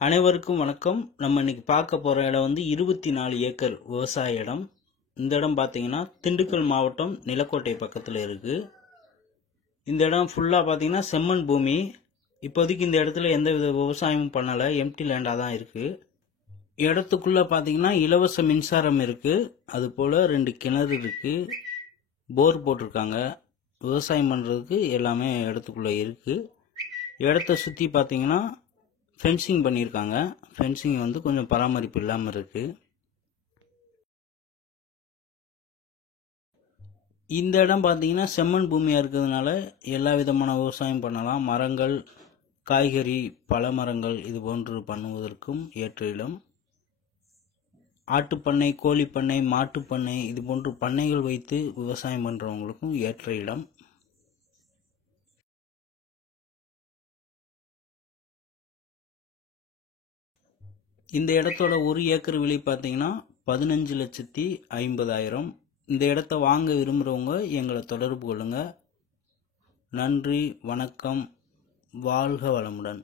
அனைவருக்கும் வணக்கம். நம்ம இன்னைக்கு பார்க்க போற இடம் வந்து 24 ஏக்கர் விவசாய இடம். இந்த இடம் பார்த்தீங்கன்னா திண்டுக்கல் மாவட்டம் நிலக்கோட்டை பக்கத்தில் இருக்கு. இந்த இடம் ஃபுல்லா பார்த்தீங்கன்னா செம்மண் பூமி. இப்போதைக்கு இந்த இடத்துல எந்த வித விவசாயமும் பண்ணல, எம்டி லேண்டா தான் இருக்கு. இடத்துக்குள்ள பார்த்தீங்கன்னா இலவச மின்சாரம் இருக்கு, அது போல 2 கிணறு இருக்கு, போர் போட்டிருக்காங்க. விவசாயம் பண்றதுக்கு எல்லாமே இடத்துக்குள்ள இருக்கு. இடத்த சுத்தி பார்த்தீங்கன்னா ஃபென்சிங் பண்ணியிருக்காங்க. ஃபென்சிங் வந்து கொஞ்சம் பராமரிப்பு இல்லாமல் இருக்கு. இந்த இடம் பார்த்தீங்கன்னா செம்மண் பூமியாக இருக்கிறதுனால எல்லா விதமான விவசாயம் பண்ணலாம். மரங்கள், காய்கறி, பழ மரங்கள் இது போன்று பண்ணுவதற்கும் ஏற்ற இடம். ஆட்டுப்பண்ணை, கோழிப்பண்ணை, மாட்டுப்பண்ணை இது போன்று பண்ணைகள் வைத்து விவசாயம் பண்ணுறவங்களுக்கும் ஏற்ற இடம். இந்த இடத்தோட 1 ஏக்கர் விலை பார்த்தீங்கன்னா 15,50,000. இந்த இடத்த வாங்க விரும்புகிறவங்க எங்களை தொடர்பு கொள்ளுங்க. நன்றி, வணக்கம், வாழ்க வளமுடன்.